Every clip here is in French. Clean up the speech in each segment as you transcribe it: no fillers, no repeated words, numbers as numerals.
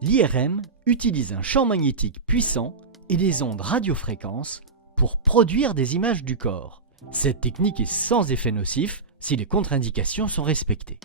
L'IRM utilise un champ magnétique puissant et des ondes radiofréquences pour produire des images du corps. Cette technique est sans effet nocif si les contre-indications sont respectées.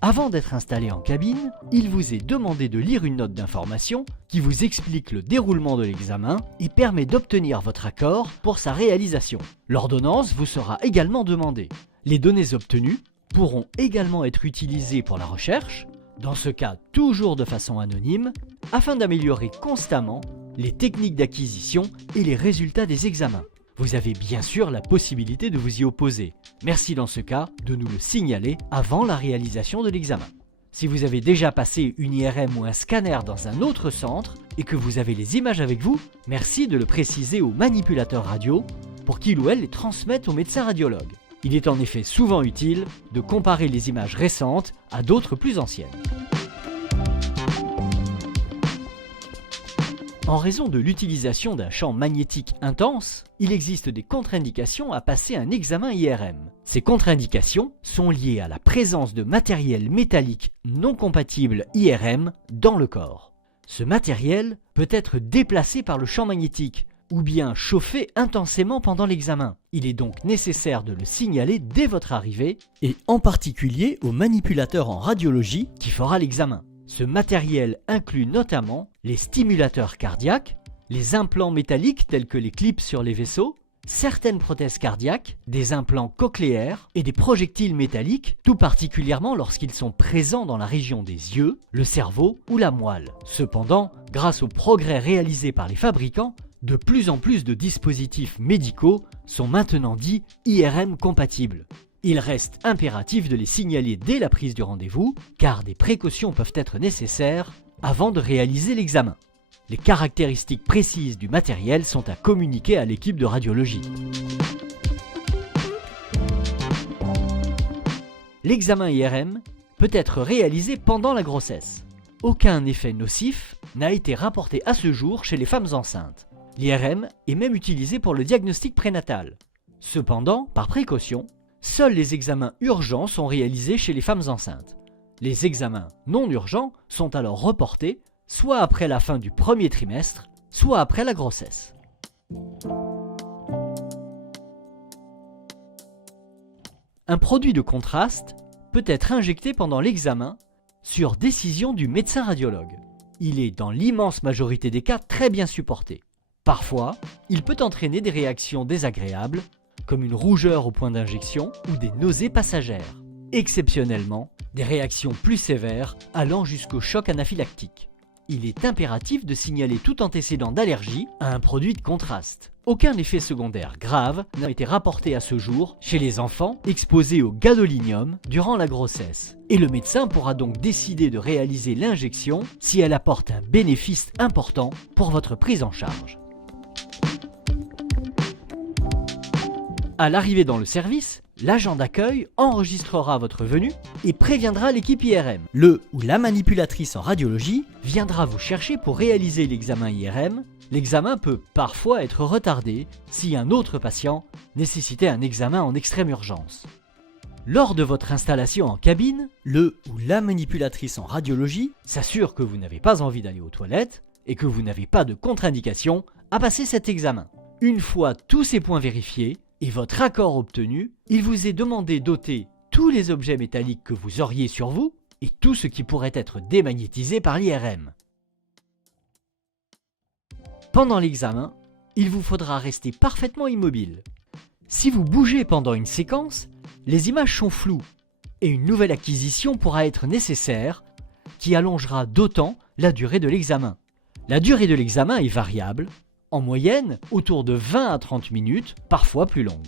Avant d'être installé en cabine, il vous est demandé de lire une note d'information qui vous explique le déroulement de l'examen et permet d'obtenir votre accord pour sa réalisation. L'ordonnance vous sera également demandée. Les données obtenues pourront également être utilisées pour la recherche, dans ce cas toujours de façon anonyme, afin d'améliorer constamment les techniques d'acquisition et les résultats des examens. Vous avez bien sûr la possibilité de vous y opposer. Merci dans ce cas de nous le signaler avant la réalisation de l'examen. Si vous avez déjà passé une IRM ou un scanner dans un autre centre et que vous avez les images avec vous, merci de le préciser au manipulateur radio pour qu'il ou elle les transmette au médecin radiologue. Il est en effet souvent utile de comparer les images récentes à d'autres plus anciennes. En raison de l'utilisation d'un champ magnétique intense, il existe des contre-indications à passer un examen IRM. Ces contre-indications sont liées à la présence de matériel métallique non compatible IRM dans le corps. Ce matériel peut être déplacé par le champ magnétique ou bien chauffé intensément pendant l'examen. Il est donc nécessaire de le signaler dès votre arrivée et en particulier au manipulateur en radiologie qui fera l'examen. Ce matériel inclut notamment les stimulateurs cardiaques, les implants métalliques tels que les clips sur les vaisseaux, certaines prothèses cardiaques, des implants cochléaires et des projectiles métalliques, tout particulièrement lorsqu'ils sont présents dans la région des yeux, le cerveau ou la moelle. Cependant, grâce aux progrès réalisés par les fabricants, de plus en plus de dispositifs médicaux sont maintenant dits IRM compatibles. Il reste impératif de les signaler dès la prise du rendez-vous, car des précautions peuvent être nécessaires avant de réaliser l'examen. Les caractéristiques précises du matériel sont à communiquer à l'équipe de radiologie. L'examen IRM peut être réalisé pendant la grossesse. Aucun effet nocif n'a été rapporté à ce jour chez les femmes enceintes. L'IRM est même utilisé pour le diagnostic prénatal. Cependant, par précaution, seuls les examens urgents sont réalisés chez les femmes enceintes. Les examens non urgents sont alors reportés soit après la fin du premier trimestre, soit après la grossesse. Un produit de contraste peut être injecté pendant l'examen sur décision du médecin radiologue. Il est dans l'immense majorité des cas très bien supporté. Parfois, il peut entraîner des réactions désagréables, comme une rougeur au point d'injection ou des nausées passagères. Exceptionnellement, des réactions plus sévères allant jusqu'au choc anaphylactique. Il est impératif de signaler tout antécédent d'allergie à un produit de contraste. Aucun effet secondaire grave n'a été rapporté à ce jour chez les enfants exposés au gadolinium durant la grossesse. Et le médecin pourra donc décider de réaliser l'injection si elle apporte un bénéfice important pour votre prise en charge. À l'arrivée dans le service, l'agent d'accueil enregistrera votre venue et préviendra l'équipe IRM. Le ou la manipulatrice en radiologie viendra vous chercher pour réaliser l'examen IRM. L'examen peut parfois être retardé si un autre patient nécessitait un examen en extrême urgence. Lors de votre installation en cabine, le ou la manipulatrice en radiologie s'assure que vous n'avez pas envie d'aller aux toilettes et que vous n'avez pas de contre-indication à passer cet examen. Une fois tous ces points vérifiés, et votre accord obtenu, il vous est demandé d'ôter tous les objets métalliques que vous auriez sur vous et tout ce qui pourrait être démagnétisé par l'IRM. Pendant l'examen, il vous faudra rester parfaitement immobile. Si vous bougez pendant une séquence, les images sont floues et une nouvelle acquisition pourra être nécessaire qui allongera d'autant la durée de l'examen. La durée de l'examen est variable, en moyenne autour de 20 à 30 minutes, parfois plus longue.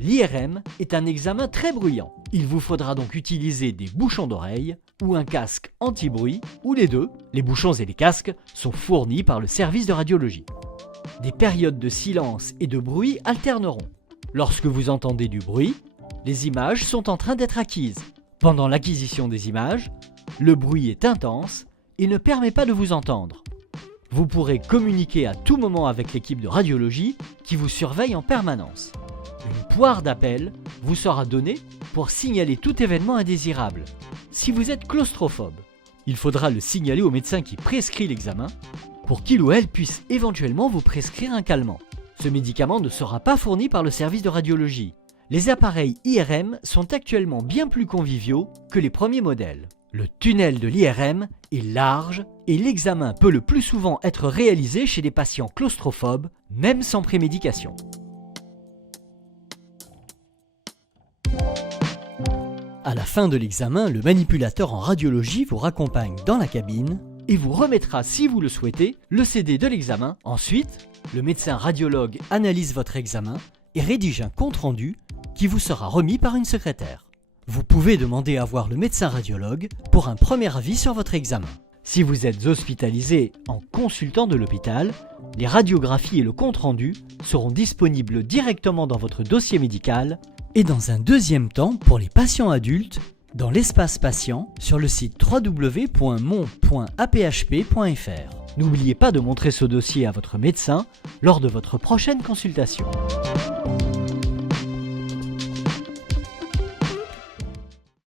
L'IRM est un examen très bruyant. Il vous faudra donc utiliser des bouchons d'oreille ou un casque anti-bruit, ou les deux. Les bouchons et les casques sont fournis par le service de radiologie. Des périodes de silence et de bruit alterneront. Lorsque vous entendez du bruit, les images sont en train d'être acquises. Pendant l'acquisition des images, le bruit est intense et ne permet pas de vous entendre. Vous pourrez communiquer à tout moment avec l'équipe de radiologie qui vous surveille en permanence. Une poire d'appel vous sera donnée pour signaler tout événement indésirable. Si vous êtes claustrophobe, il faudra le signaler au médecin qui prescrit l'examen pour qu'il ou elle puisse éventuellement vous prescrire un calmant. Ce médicament ne sera pas fourni par le service de radiologie. Les appareils IRM sont actuellement bien plus conviviaux que les premiers modèles. Le tunnel de l'IRM est large et l'examen peut le plus souvent être réalisé chez des patients claustrophobes, même sans prémédication. À la fin de l'examen, le manipulateur en radiologie vous raccompagne dans la cabine et vous remettra, si vous le souhaitez, le CD de l'examen. Ensuite, le médecin radiologue analyse votre examen et rédige un compte-rendu qui vous sera remis par une secrétaire. Vous pouvez demander à voir le médecin radiologue pour un premier avis sur votre examen. Si vous êtes hospitalisé en consultant de l'hôpital, les radiographies et le compte-rendu seront disponibles directement dans votre dossier médical et dans un deuxième temps pour les patients adultes dans l'espace patient sur le site www.mon.aphp.fr. N'oubliez pas de montrer ce dossier à votre médecin lors de votre prochaine consultation.